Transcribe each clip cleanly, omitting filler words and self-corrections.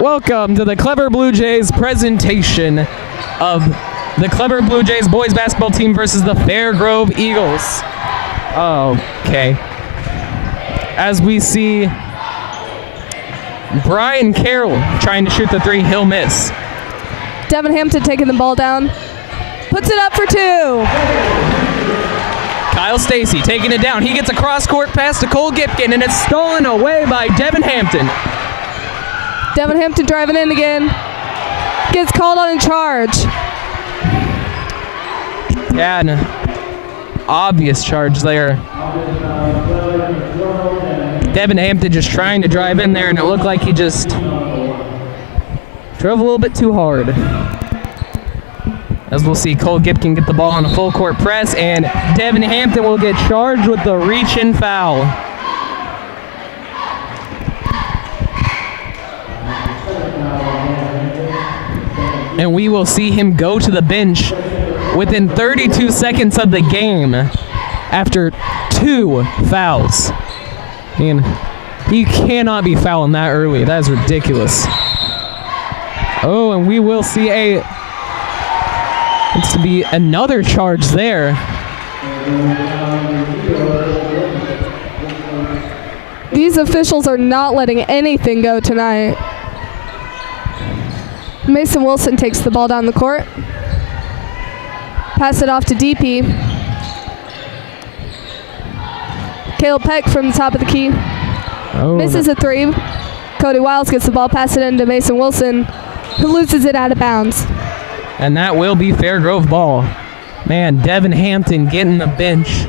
Welcome to the Clever Blue Jays presentation of the Clever Blue Jays boys basketball team versus the Fairgrove Eagles. Okay. As we see Brian Carroll trying to shoot the three, he'll miss. Devin Hampton taking the ball down. Puts it up for two. Kyle Stacy taking it down. He gets a cross-court pass to Cole Gipkin, and it's stolen away by Devin Hampton. Devin Hampton driving in again. Gets called on in charge. Yeah, an obvious charge there. Devin Hampton just trying to drive in there, and it looked like he just drove a little bit too hard. As we'll see Cole Gipkin get the ball on a full court press, and Devin Hampton will get charged with the reach-in foul. And we will see him go to the bench within 32 seconds of the game after two fouls. And he cannot be fouling that early. That is ridiculous. Oh, and we will see it's to be another charge there. These officials are not letting anything go tonight. Mason Wilson takes the ball down the court. Pass it off to DP. Caleb Peck from the top of the key. Misses a three. Cody Wiles gets the ball, pass it into Mason Wilson, who loses it out of bounds. And that will be Fairgrove ball. Man, Devin Hampton getting the bench.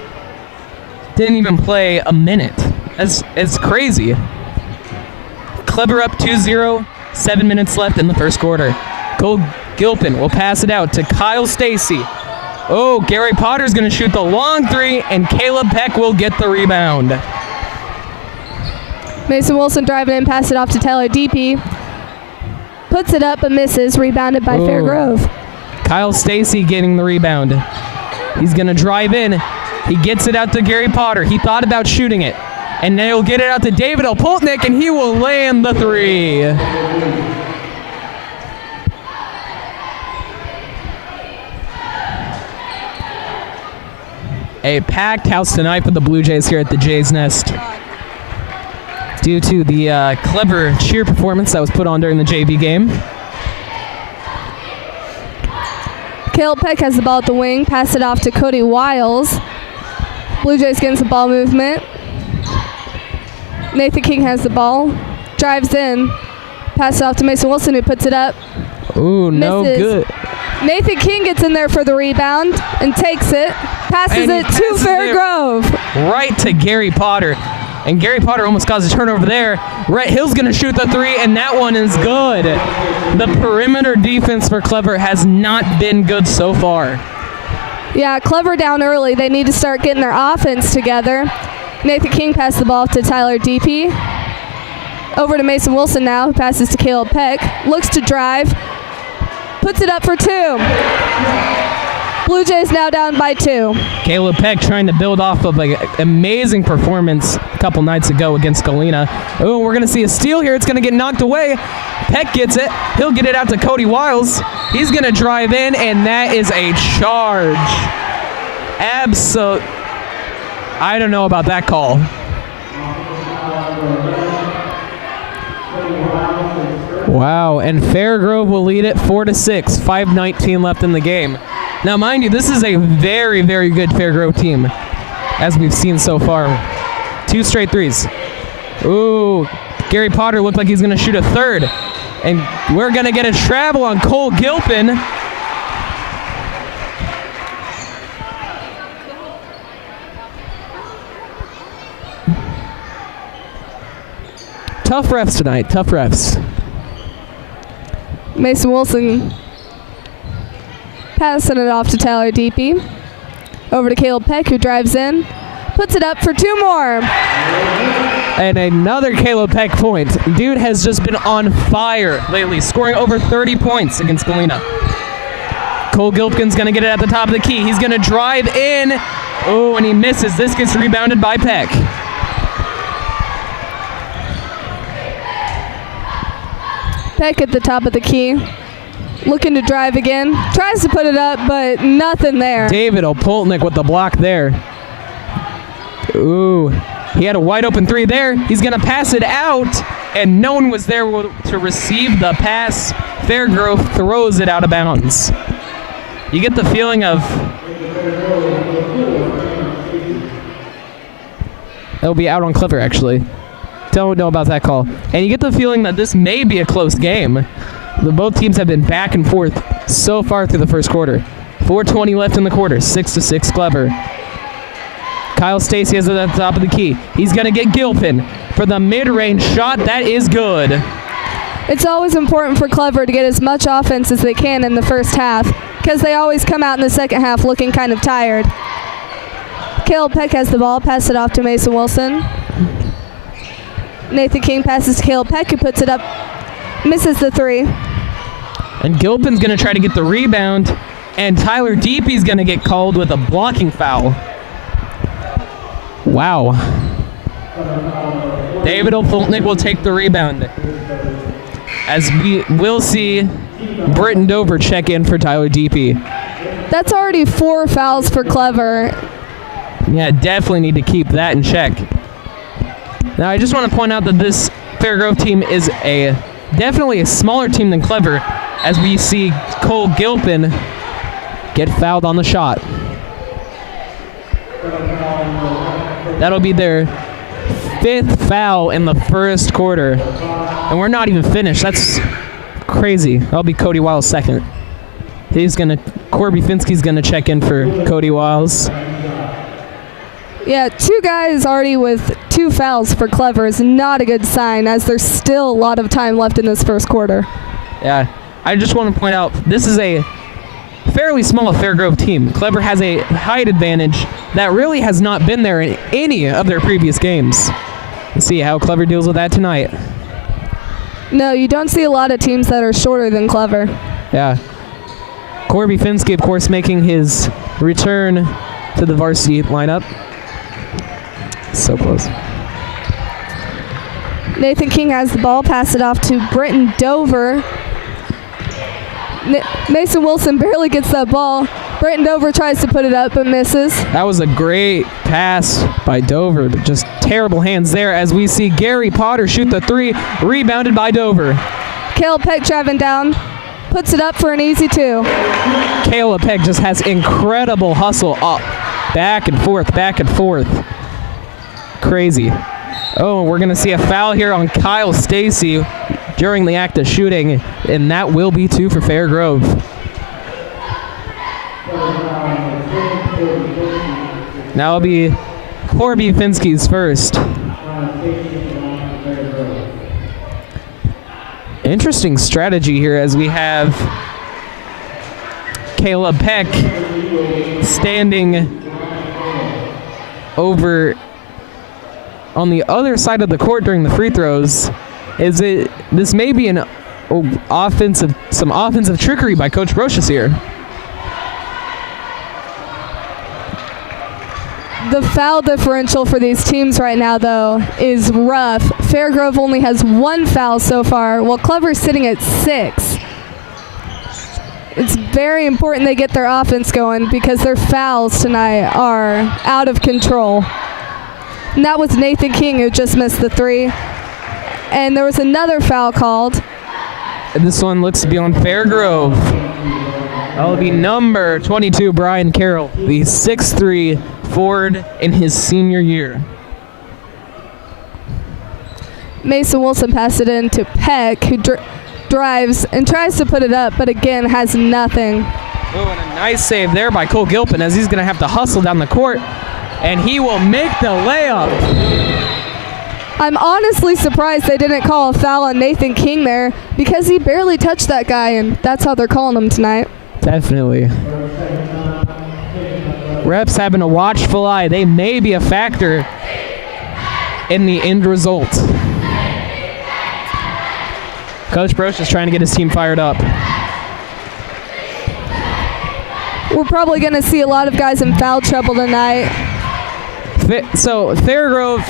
Didn't even play a minute. It's crazy. Clever up 2-0. 7 minutes left in the first quarter. Cole Gilpin will pass it out to Kyle Stacy. Oh, Gary Potter's going to shoot the long three, and Caleb Peck will get the rebound. Mason Wilson driving in, pass it off to Tyler DP. Puts it up but misses, rebounded by Fairgrove. Kyle Stacy getting the rebound. He's going to drive in. He gets it out to Gary Potter. He thought about shooting it. And then he'll get it out to David Opoltnik, and he will land the three. A packed house tonight for the Blue Jays here at the Jays Nest, due to the clever cheer performance that was put on during the JV game. Caleb Peck has the ball at the wing. Pass it off to Cody Wiles. Blue Jays getting some ball movement. Nathan King has the ball. Drives in. Pass it off to Mason Wilson, who puts it up. Ooh, no good. Nathan King gets in there for the rebound and takes it. Passes it to Fairgrove. Right to Gary Potter. And Gary Potter almost caused a turnover there. Rhett Hill's going to shoot the three, and that one is good. The perimeter defense for Clever has not been good so far. Yeah, Clever down early. They need to start getting their offense together. Nathan King passed the ball to Tyler DP. Over to Mason Wilson now, who passes to Caleb Peck. Looks to drive. Puts it up for two. Blue Jays now down by two. Caleb Peck trying to build off of an amazing performance a couple nights ago against Galena. Oh, we're going to see a steal here. It's going to get knocked away. Peck gets it. He'll get it out to Cody Wiles. He's going to drive in, and that is a charge. I don't know about that call. Wow, and Fairgrove will lead it 4-6, 5:19 left in the game. Now, mind you, this is a very, very good Fairgrove team, as we've seen so far. 2 straight threes. Ooh, Gary Potter looked like he's going to shoot a third. And we're going to get a travel on Cole Gilpin. Tough refs tonight, tough refs. Mason Wilson passing it off to Tyler DP. Over to Caleb Peck, who drives in. Puts it up for two more. And another Caleb Peck point. Dude has just been on fire lately, scoring over 30 points against Galena. Cole Gilpin's going to get it at the top of the key. He's going to drive in. Oh, and he misses. This gets rebounded by Peck. Peck at the top of the key. Looking to drive again. Tries to put it up, but nothing there. David Opolnik with the block there. Ooh, he had a wide open three there. He's going to pass it out, and no one was there to receive the pass. Fairgrove throws it out of bounds. You get the feeling of it'll be out on Clever, actually. Don't know about that call. And you get the feeling that this may be a close game. Both teams have been back and forth so far through the first quarter. 4:20 left in the quarter. 6-6 Clever. Kyle Stacy is at the top of the key. He's going to get Gilpin for the mid-range shot. That is good. It's always important for Clever to get as much offense as they can in the first half because they always come out in the second half looking kind of tired. Caleb Peck has the ball. Pass it off to Mason Wilson. Nathan King passes to Caleb Peck, who puts it up. Misses the three. And Gilpin's going to try to get the rebound, and Tyler Deepy's going to get called with a blocking foul. Wow. David Opolnik will take the rebound. As we will see Britton Dover check in for Tyler Deepy. That's already 4 fouls for Clever. Yeah, definitely need to keep that in check. Now, I just want to point out that this Fairgrove team is definitely a smaller team than Clever, as we see Cole Gilpin get fouled on the shot. That'll be their 5th foul in the first quarter. And we're not even finished. That's crazy. That'll be Cody Wiles' second. Corby Finsky's gonna check in for Cody Wiles. Yeah, 2 guys already with 2 fouls for Clever is not a good sign, as there's still a lot of time left in this first quarter. Yeah, I just want to point out, this is a fairly small Fairgrove team. Clever has a height advantage that really has not been there in any of their previous games. Let's see how Clever deals with that tonight. No, you don't see a lot of teams that are shorter than Clever. Yeah. Corby Finsky, of course, making his return to the varsity lineup. So close. Nathan King has the ball. Pass it off to Britton Dover. Mason Wilson barely gets that ball. Britton Dover tries to put it up but misses. That was a great pass by Dover, but just terrible hands there as we see Gary Potter shoot the 3, rebounded by Dover. Caleb Peck driving down, puts it up for an easy 2. Caleb Peck just has incredible hustle up, back and forth, back and forth. Crazy. Oh, we're going to see a foul here on Kyle Stacy during the act of shooting, and that will be 2 for Fairgrove. Now it'll be Corby Finsky's first. Interesting strategy here as we have Caleb Peck standing over on the other side of the court during the free throws. This may be some offensive trickery by Coach Brocious here. The foul differential for these teams right now, though, is rough. Fairgrove only has 1 foul so far, while Clever's sitting at 6. It's very important they get their offense going because their fouls tonight are out of control. And that was Nathan King, who just missed the 3. And there was another foul called. And this one looks to be on Fairgrove. That'll be number 22, Brian Carroll, the 6'3" forward in his senior year. Mason Wilson passed it in to Peck, who drives and tries to put it up, but again has nothing. Oh, and a nice save there by Cole Gilpin, as he's going to have to hustle down the court, and he will make the layup. I'm honestly surprised they didn't call a foul on Nathan King there, because he barely touched that guy, and that's how they're calling him tonight. Definitely. Refs having a watchful eye. They may be a factor in the end result. Coach Broch is trying to get his team fired up. We're probably going to see a lot of guys in foul trouble tonight. So Fairgrove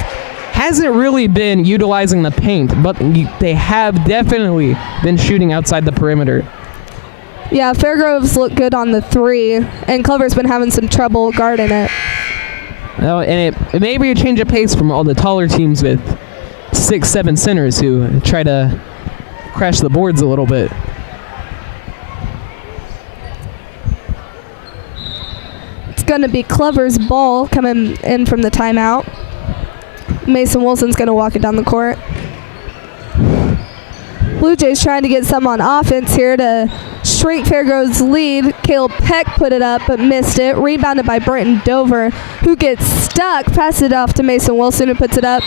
hasn't really been utilizing the paint, but they have definitely been shooting outside the perimeter. Yeah, Fairgrove's look good on the 3, and Clever's been having some trouble guarding it. Oh, and it may be a change of pace from all the taller teams with 6'7" centers who try to crash the boards a little bit. It's going to be Clever's ball coming in from the timeout. Mason Wilson's going to walk it down the court. Blue Jays trying to get some on offense here to shrink Fairgrove's lead. Caleb Peck put it up but missed it. Rebounded by Brenton Dover, who gets stuck. Passes it off to Mason Wilson, who puts it up.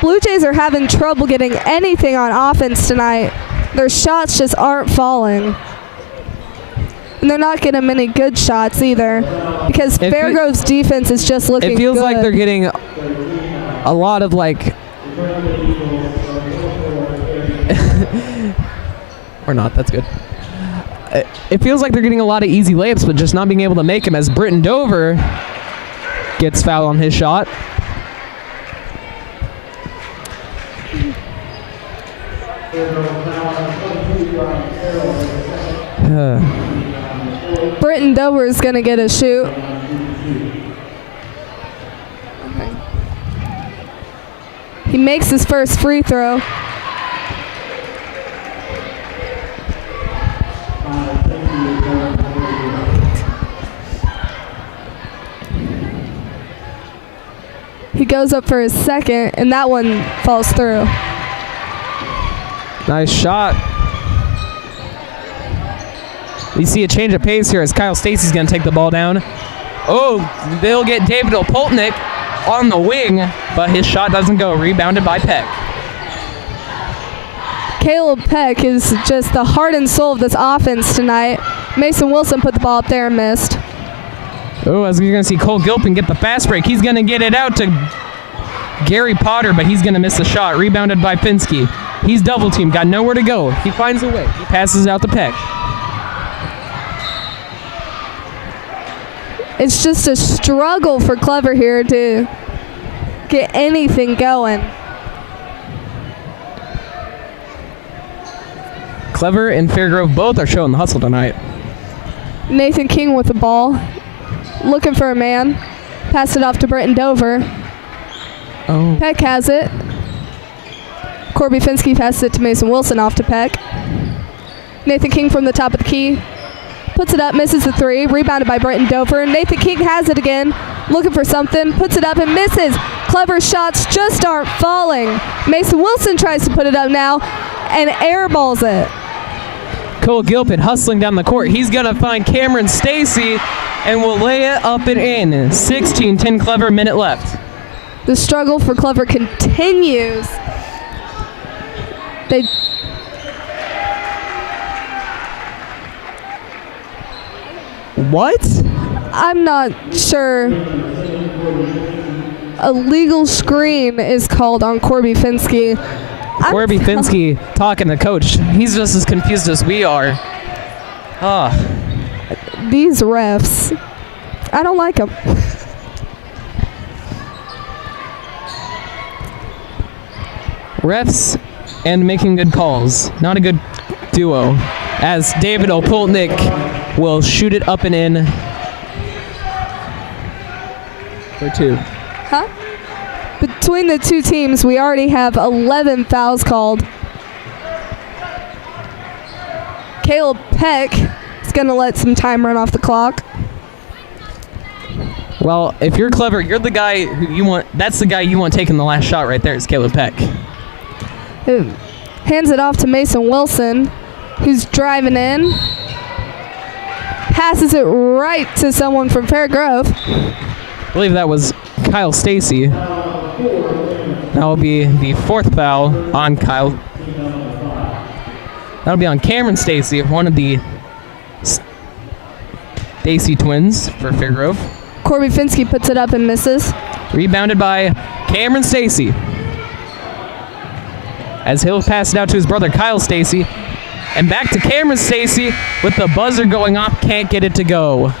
Blue Jays are having trouble getting anything on offense tonight. Their shots just aren't falling. And they're not getting many good shots either, because Fairgrove's defense is just looking good. It feels like they're getting a lot of or not, that's good. It feels like they're getting a lot of easy layups, but just not being able to make them, as Britton Dover gets fouled on his shot. Britton Dover is going to get a shoot. He makes his first free throw. He goes up for his second, and that one falls through. Nice shot. We see a change of pace here as Kyle Stacy's going to take the ball down. Oh, they'll get David Opoltnik on the wing, but his shot doesn't go. Rebounded by Peck. Caleb Peck is just the heart and soul of this offense tonight. Mason Wilson put the ball up there and missed. Oh, as you're going to see Cole Gilpin get the fast break. He's going to get it out to Gary Potter, but he's going to miss the shot. Rebounded by Pinsky. He's double teamed, got nowhere to go. He finds a way. He passes out to Peck. It's just a struggle for Clever here to get anything going. Clever and Fairgrove both are showing the hustle tonight. Nathan King with the ball. Looking for a man. Pass it off to Britton Dover. Oh. Peck has it. Corby Finsky passes it to Mason Wilson off to Peck. Nathan King from the top of the key. Puts it up, misses the three. Rebounded by Britton Dover. Nathan King has it again. Looking for something. Puts it up and misses. Clever shots just aren't falling. Mason Wilson tries to put it up now and airballs it. Cole Gilpin hustling down the court. He's going to find Cameron Stacy and will lay it up and in. 16-10 Clever, minute left. The struggle for Clever continues. What? I'm not sure. A legal screen is called on Corby Finsky. Corby Finsky talking to coach. He's just as confused as we are. These refs, I don't like them. Refs and making good calls. Not a good duo. As David Opoltnik will shoot it up and in for two. Huh? Between the two teams, we already have 11 fouls called. Caleb Peck is going to let some time run off the clock. Well, if you're Clever, you're the guy who you want. That's the guy you want taking the last shot right there is Caleb Peck. Hands it off to Mason Wilson, who's driving in. Passes it right to someone from Fairgrove. I believe that was Kyle Stacy. That will be the fourth foul on Kyle. That'll be on Cameron Stacy, one of the Stacy twins for Fairgrove. Corby Finsky puts it up and misses. Rebounded by Cameron Stacy. As he'll pass it out to his brother Kyle Stacy. And back to Cameron Stacy with the buzzer going off. Can't get it to go.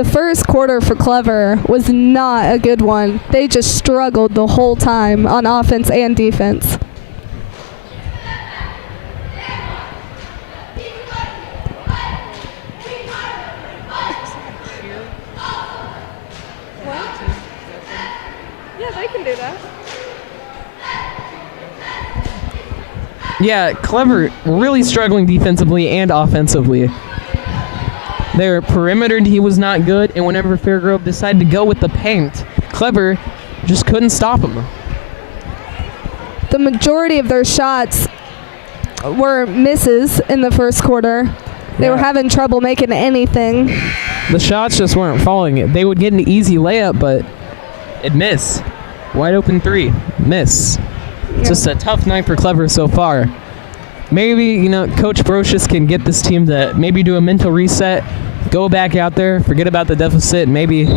The first quarter for Clever was not a good one. They just struggled the whole time on offense and defense. Yeah, they can do that. Yeah, Clever really struggling defensively and offensively. Their perimeter D was not good, and whenever Fairgrove decided to go with the paint, Clever just couldn't stop them. The majority of their shots were misses in the first quarter. They were having trouble making anything. The shots just weren't falling. They would get an easy layup, but it'd miss. Wide open three, miss. It's just a tough night for Clever so far. Maybe, Coach Brocious can get this team to maybe do a mental reset, go back out there, forget about the deficit, and maybe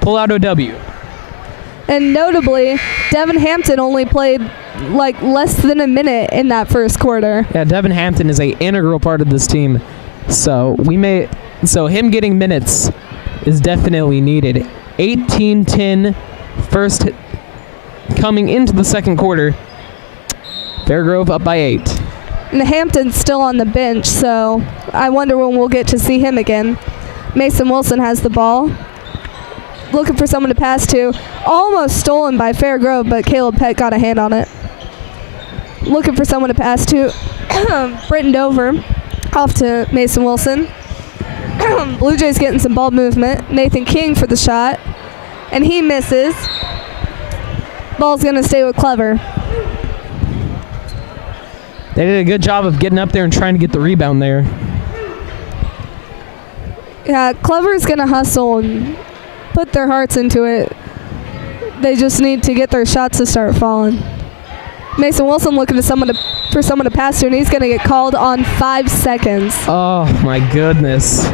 pull out a W. And notably, Devin Hampton only played less than a minute in that first quarter. Yeah, Devin Hampton is an integral part of this team. So him getting minutes is definitely needed. 18-10 first coming into the second quarter. Fairgrove up by 8. And Hampton's still on the bench, so I wonder when we'll get to see him again. Mason Wilson has the ball. Looking for someone to pass to. Almost stolen by Fairgrove, but Caleb Peck got a hand on it. Looking for someone to pass to. Britton Dover off to Mason Wilson. Blue Jays getting some ball movement. Nathan King for the shot. And he misses. Ball's going to stay with Clever. They did a good job of getting up there and trying to get the rebound there. Yeah, Clever's going to hustle and put their hearts into it. They just need to get their shots to start falling. Mason Wilson looking for someone to pass to, and he's going to get called on 5 seconds. Oh, my goodness.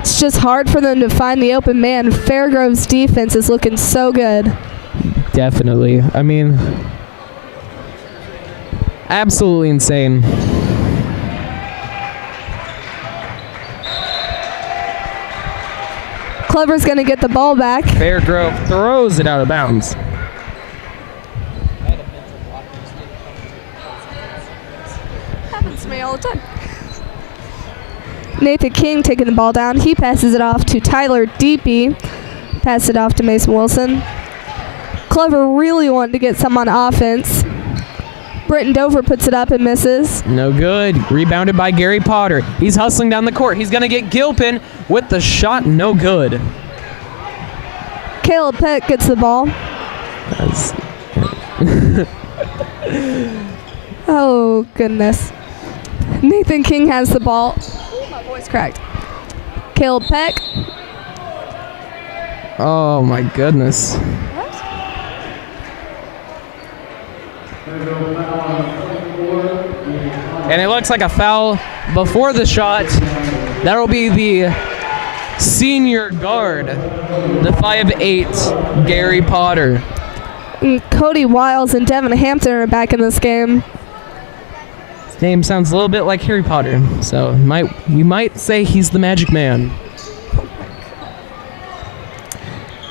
It's just hard for them to find the open man. Fairgrove's defense is looking so good. Definitely. I mean, absolutely insane. Clever's going to get the ball back. Fairgrove throws it out of bounds. Happens to me all the time. Nathan King taking the ball down. He passes it off to Tyler Deepy. Pass it off to Mason Wilson. Clever really wanted to get some on offense. Britton Dover puts it up and misses. No good. Rebounded by Gary Potter. He's hustling down the court. He's going to get Gilpin with the shot. No good. Caleb Peck gets the ball. Oh, goodness. Nathan King has the ball. Ooh, my voice cracked. Caleb Peck. Oh, my goodness. What? And it looks like a foul before the shot. That'll be the senior guard, the 5'8", Gary Potter. And Cody Wiles and Devin Hampton are back in this game. His name sounds a little bit like Harry Potter, so you might say he's the magic man.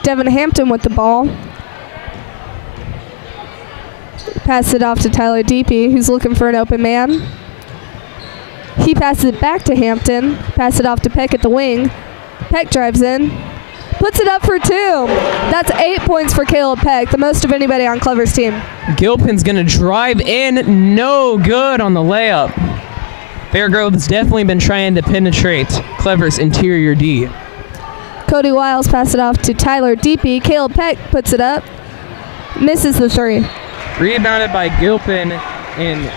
Devin Hampton with the ball. Pass it off to Tyler Deepy, who's looking for an open man. He passes it back to Hampton. Pass it off to Peck at the wing. Peck drives in. Puts it up for 2. That's 8 points for Caleb Peck, the most of anybody on Clever's team. Gilpin's going to drive in. No good on the layup. Fairgrove's definitely been trying to penetrate Clever's interior D. Cody Wiles pass it off to Tyler Deepy. Caleb Peck puts it up. Misses the 3. Rebounded by Gilpin and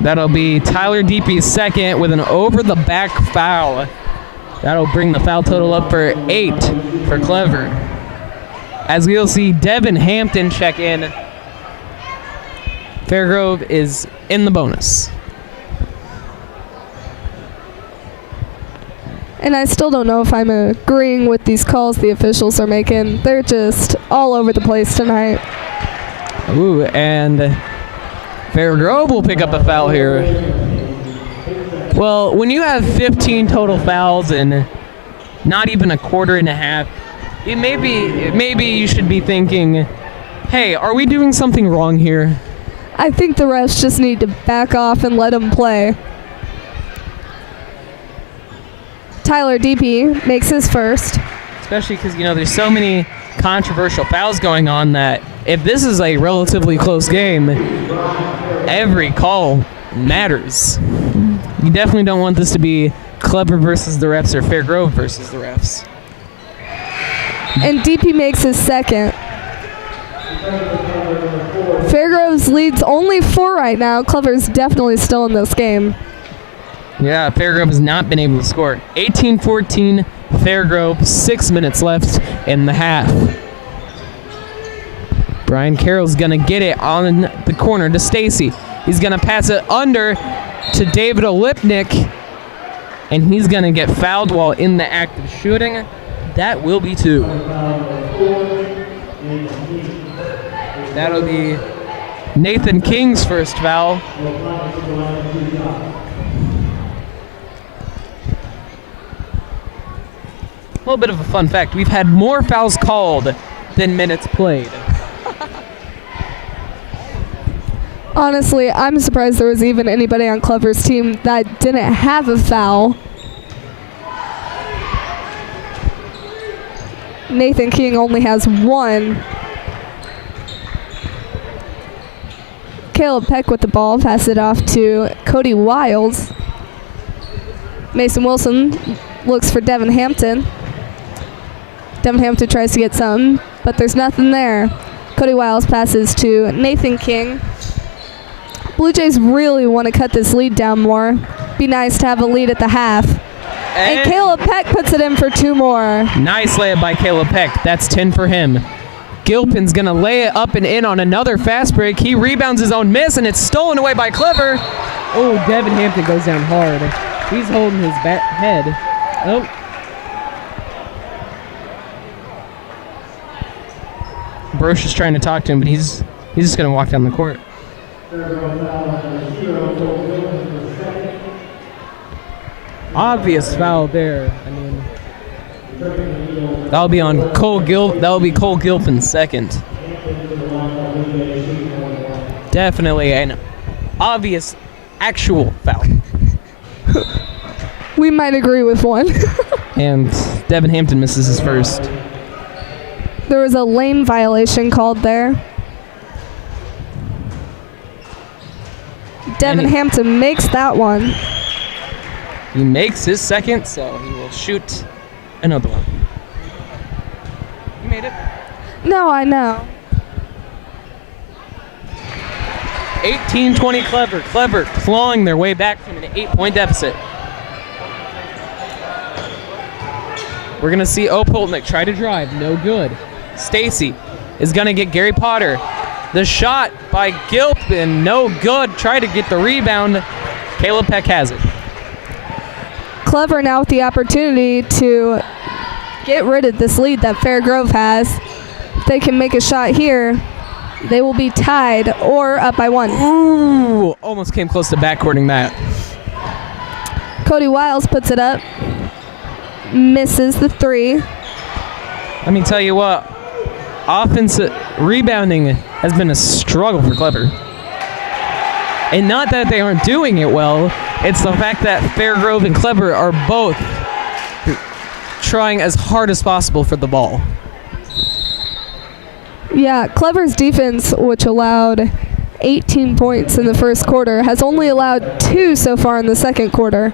that'll be Tyler Deepy's second with an over-the-back foul. That'll bring the foul total up for 8 for Clever. As we'll see Devin Hampton check in. Fairgrove is in the bonus. And I still don't know if I'm agreeing with these calls the officials are making. They're just all over the place tonight. Ooh, and Fairgrove will pick up a foul here. Well, when you have 15 total fouls in not even a quarter and a half, maybe you should be thinking, hey, are we doing something wrong here? I think the refs just need to back off and let them play. Tyler DP makes his first. Especially because, there's so many controversial fouls going on that if this is a relatively close game, every call matters. You definitely don't want this to be Clever versus the refs or Fairgrove versus the refs. And DP makes his second. Fairgrove's leads only 4 right now. Clever's definitely still in this game. Yeah, Fairgrove has not been able to score. 18-14, Fairgrove, 6 minutes left in the half. Brian Carroll's going to get it on the corner to Stacy. He's going to pass it under to David Olipnik, and he's going to get fouled while in the act of shooting. That will be 2. That'll be Nathan King's first foul. A little bit of a fun fact. We've had more fouls called than minutes played. Honestly, I'm surprised there was even anybody on Clever's team that didn't have a foul. Nathan King only has 1. Caleb Peck with the ball, pass it off to Cody Wiles. Mason Wilson looks for Devin Hampton. Devin Hampton tries to get some, but there's nothing there. Cody Wiles passes to Nathan King. Blue Jays really want to cut this lead down more. Be nice to have a lead at the half. And Caleb Peck puts it in for 2 more. Nice layup by Caleb Peck. That's 10 for him. Gilpin's going to lay it up and in on another fast break. He rebounds his own miss, and it's stolen away by Clever. Oh, Devin Hampton goes down hard. He's holding his head. Oh. Brosh is trying to talk to him, but he's just going to walk down the court. Obvious foul there. I mean, that'll be on Cole That'll be Cole Gilpin's second. Definitely an obvious actual foul. We might agree with one. And Devin Hampton misses his first. There was a lane violation called there. Devin Hampton makes that one. He makes his second, so he will shoot another one. You made it. No, I know. 18-20 Clever. Clever clawing their way back from an 8-point deficit. We're going to see Opolnik try to drive. No good. Stacy is going to get Gary Potter. The shot by Gilpin. No good. Try to get the rebound. Caleb Peck has it. Clever now with the opportunity to get rid of this lead that Fairgrove has. If they can make a shot here, they will be tied or up by 1. Ooh, almost came close to backcourting that. Cody Wiles puts it up. Misses the 3. Let me tell you what, offensive rebounding has been a struggle for Clever. And not that they aren't doing it well, it's the fact that Fairgrove and Clever are both trying as hard as possible for the ball. Yeah, Clever's defense, which allowed 18 points in the first quarter, has only allowed 2 so far in the second quarter.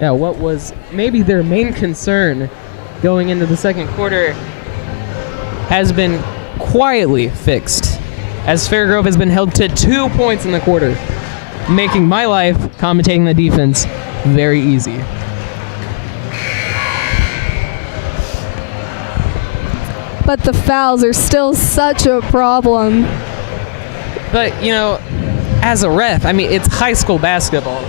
Yeah, what was maybe their main concern going into the second quarter has been quietly fixed, as Fairgrove has been held to 2 points in the quarter, making my life commentating the defense very easy. But the fouls are still such a problem. But, as a ref, I mean, it's high school basketball.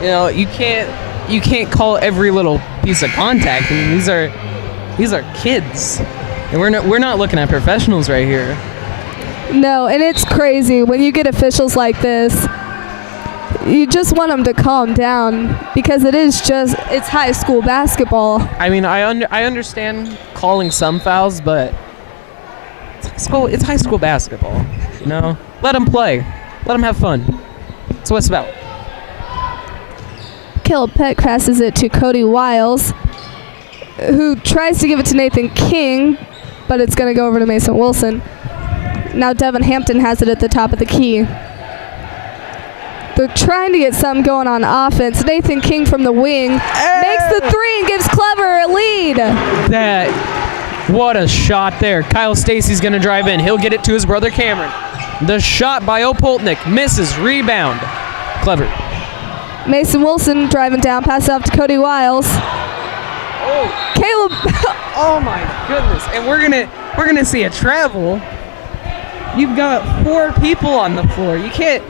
You can't call every little piece of contact. I mean, these are kids. And we're not looking at professionals right here. No, and it's crazy when you get officials like this. You just want them to calm down because it's high school basketball. I mean, I understand calling some fouls, but it's high school basketball. You know, let them play, let them have fun. That's what it's about. Caleb Peck passes it to Cody Wiles, who tries to give it to Nathan King, but it's going to go over to Mason Wilson. Now Devin Hampton has it at the top of the key. They're trying to get something going on offense. Nathan King from the wing makes the three and gives Clever a lead. What a shot there. Kyle Stacy's going to drive in. He'll get it to his brother Cameron. The shot by Opoltnik misses. Rebound. Clever. Mason Wilson driving down, pass off to Cody Wiles. Oh, Caleb. oh my goodness! And we're gonna see a travel. You've got 4 people on the floor. You can't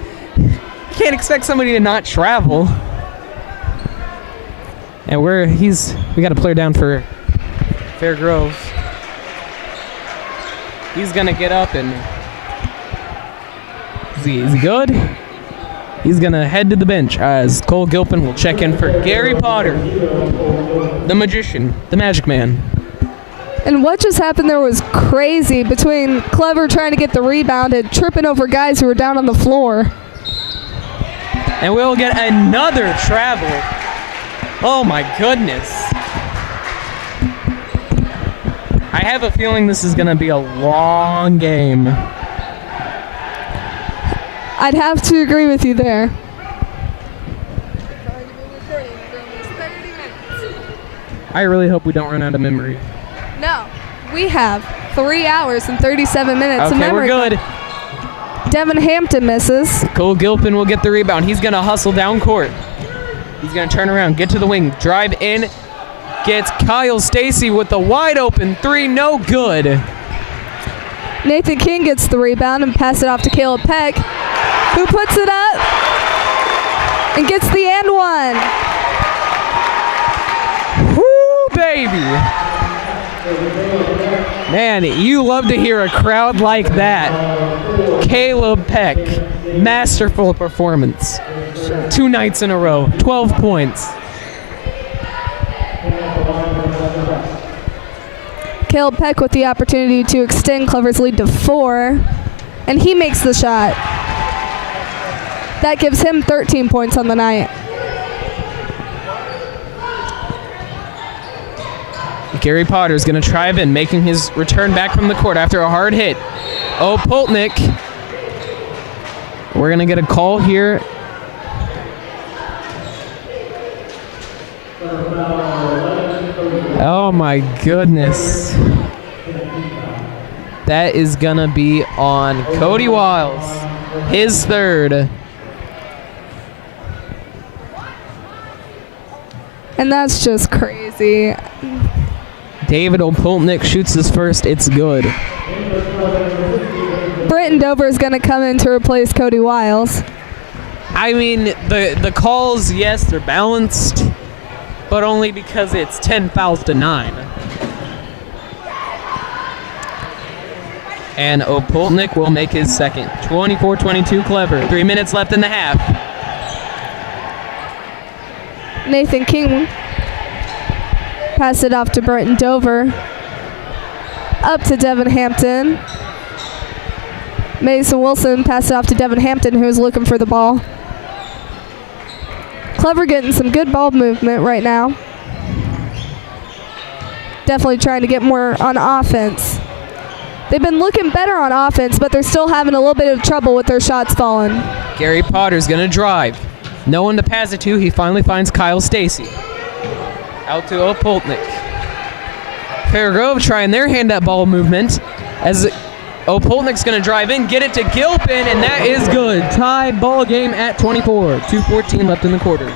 expect somebody to not travel. And we got a player down for Fair Grove. He's gonna get up and is he good? He's going to head to the bench as Cole Gilpin will check in for Gary Potter, the magician, the magic man. And what just happened there was crazy between Clever trying to get the rebound and tripping over guys who were down on the floor. And we'll get another travel. Oh my goodness. I have a feeling this is going to be a long game. I'd have to agree with you there. I really hope we don't run out of memory. No, we have 3 hours and 37 minutes of memory. Okay, we're good. Devin Hampton misses. Cole Gilpin will get the rebound. He's going to hustle down court. He's going to turn around, get to the wing, drive in, gets Kyle Stacy with the wide open 3, no good. Nathan King gets the rebound and pass it off to Caleb Peck, who puts it up and gets the and one. Woo, baby. Man, you love to hear a crowd like that. Caleb Peck, masterful performance. 2 nights in a row, 12 points. Caleb Peck with the opportunity to extend Clever's lead to 4, and he makes the shot. That gives him 13 points on the night. Gary Potter's going to drive in, making his return back from the court after a hard hit. Opoltnik. We're going to get a call here. Oh my goodness. That is going to be on Cody Wiles, his 3rd. And that's just crazy. David Opoltnik shoots his first. It's good. Britton Dover is going to come in to replace Cody Wiles. I mean, the calls, yes, they're balanced, but only because it's 10 fouls to 9. And Opoltnik will make his second. 24-22 Clever. 3 minutes left in the half. Nathan King pass it off to Britton Dover. Up to Devin Hampton. Mason Wilson pass it off to Devin Hampton, who is looking for the ball. Clever getting some good ball movement right now. Definitely trying to get more on offense. They've been looking better on offense, but they're still having a little bit of trouble with their shots falling. Gary Potter's going to drive. No one to pass it to. He finally finds Kyle Stacy. Out to Opoltnik. Fair Grove trying their hand-up ball movement as Opoltnik's going to drive in, get it to Gilpin, and that is good. Tie ball game at 24. 2:14 left in the quarter.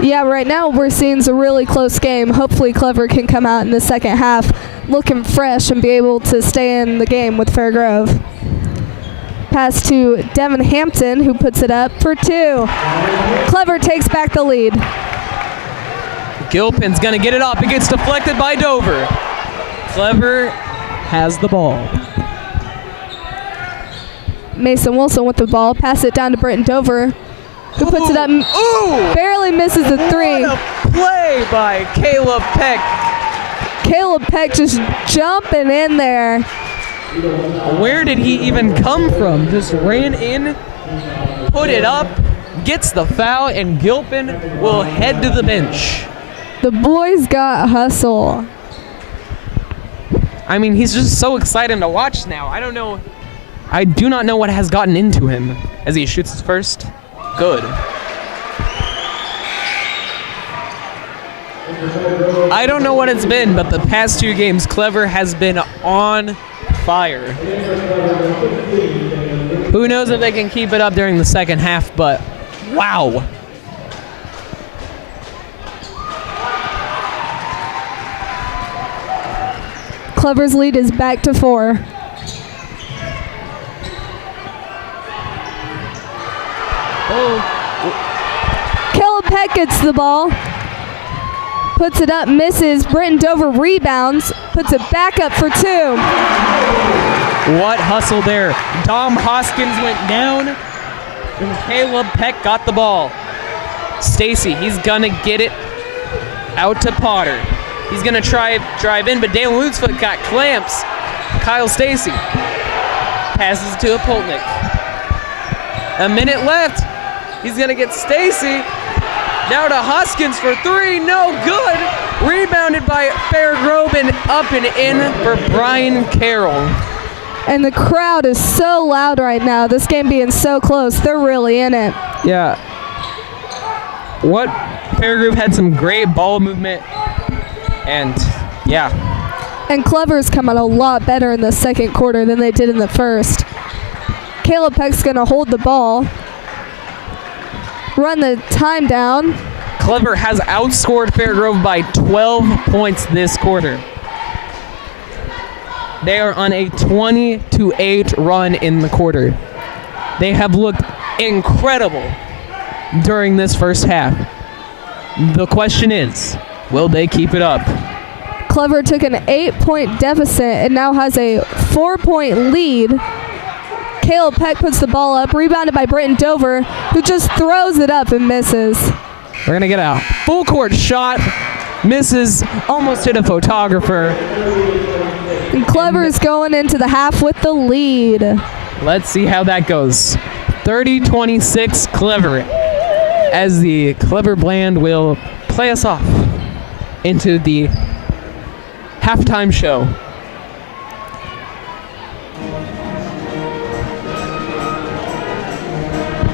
Yeah, right now we're seeing a really close game. Hopefully Clever can come out in the second half looking fresh and be able to stay in the game with Fair Grove. Pass to Devin Hampton, who puts it up for 2. Clever takes back the lead. Gilpin's going to get it up. It gets deflected by Dover. Clever has the ball. Mason Wilson with the ball. Pass it down to Britton Dover, who puts it up. Barely misses the three. What a play by Caleb Peck. Caleb Peck just jumping in there. Where did he even come from? Just ran in, put it up, gets the foul, and Gilpin will head to the bench. The boys got hustle. I mean, he's just so exciting to watch now. I do not know what has gotten into him as he shoots his first. Good. I don't know what it's been, but the past 2 games, Clever has been on fire. Who knows if they can keep it up during the second half, but wow. Clever's lead is back to 4. Caleb Peck gets the ball. Puts it up, misses. Britton Dover rebounds, puts it back up for 2. What hustle there. Dom Hoskins went down, and Caleb Peck got the ball. Stacy, he's gonna get it out to Potter. He's gonna try drive in, but Dalen Lutzfoot got clamps. Kyle Stacy passes to Apoltnik. A minute left. He's gonna get Stacy. Now to Hoskins for 3, no good. Rebounded by Fairgrove and up and in for Brian Carroll. And the crowd is so loud right now. This game being so close, they're really in it. Yeah. Fairgrove had some great ball movement, and yeah. And Clever's coming a lot better in the second quarter than they did in the first. Caleb Peck's gonna hold the ball, run the time down. Clever has outscored Fairgrove by 12 points this quarter. They are on a 20-8 run in the quarter. They have looked incredible during this first half. The question is, will they keep it up? Clever took an 8-point deficit and now has a 4-point lead. Caleb Peck puts the ball up, rebounded by Britton Dover, who just throws it up and misses. We're going to get a full court shot. Misses, almost hit a photographer. And Clever's going into the half with the lead. Let's see how that goes. 30-26 Clever, as the Clever Bland will play us off into the halftime show.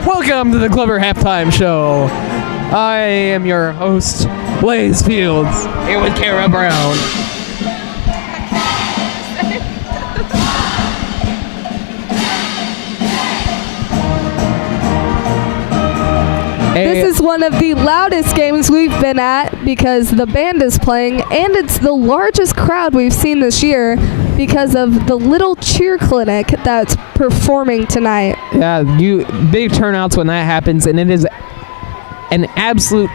Welcome to the Clever Halftime Show. I am your host, Blaise Fields, here with Cara Brown. This is one of the loudest games we've been at because the band is playing, and it's the largest crowd we've seen this year because of the little cheer clinic that's performing tonight. Yeah, big turnouts when that happens, and it is an absolute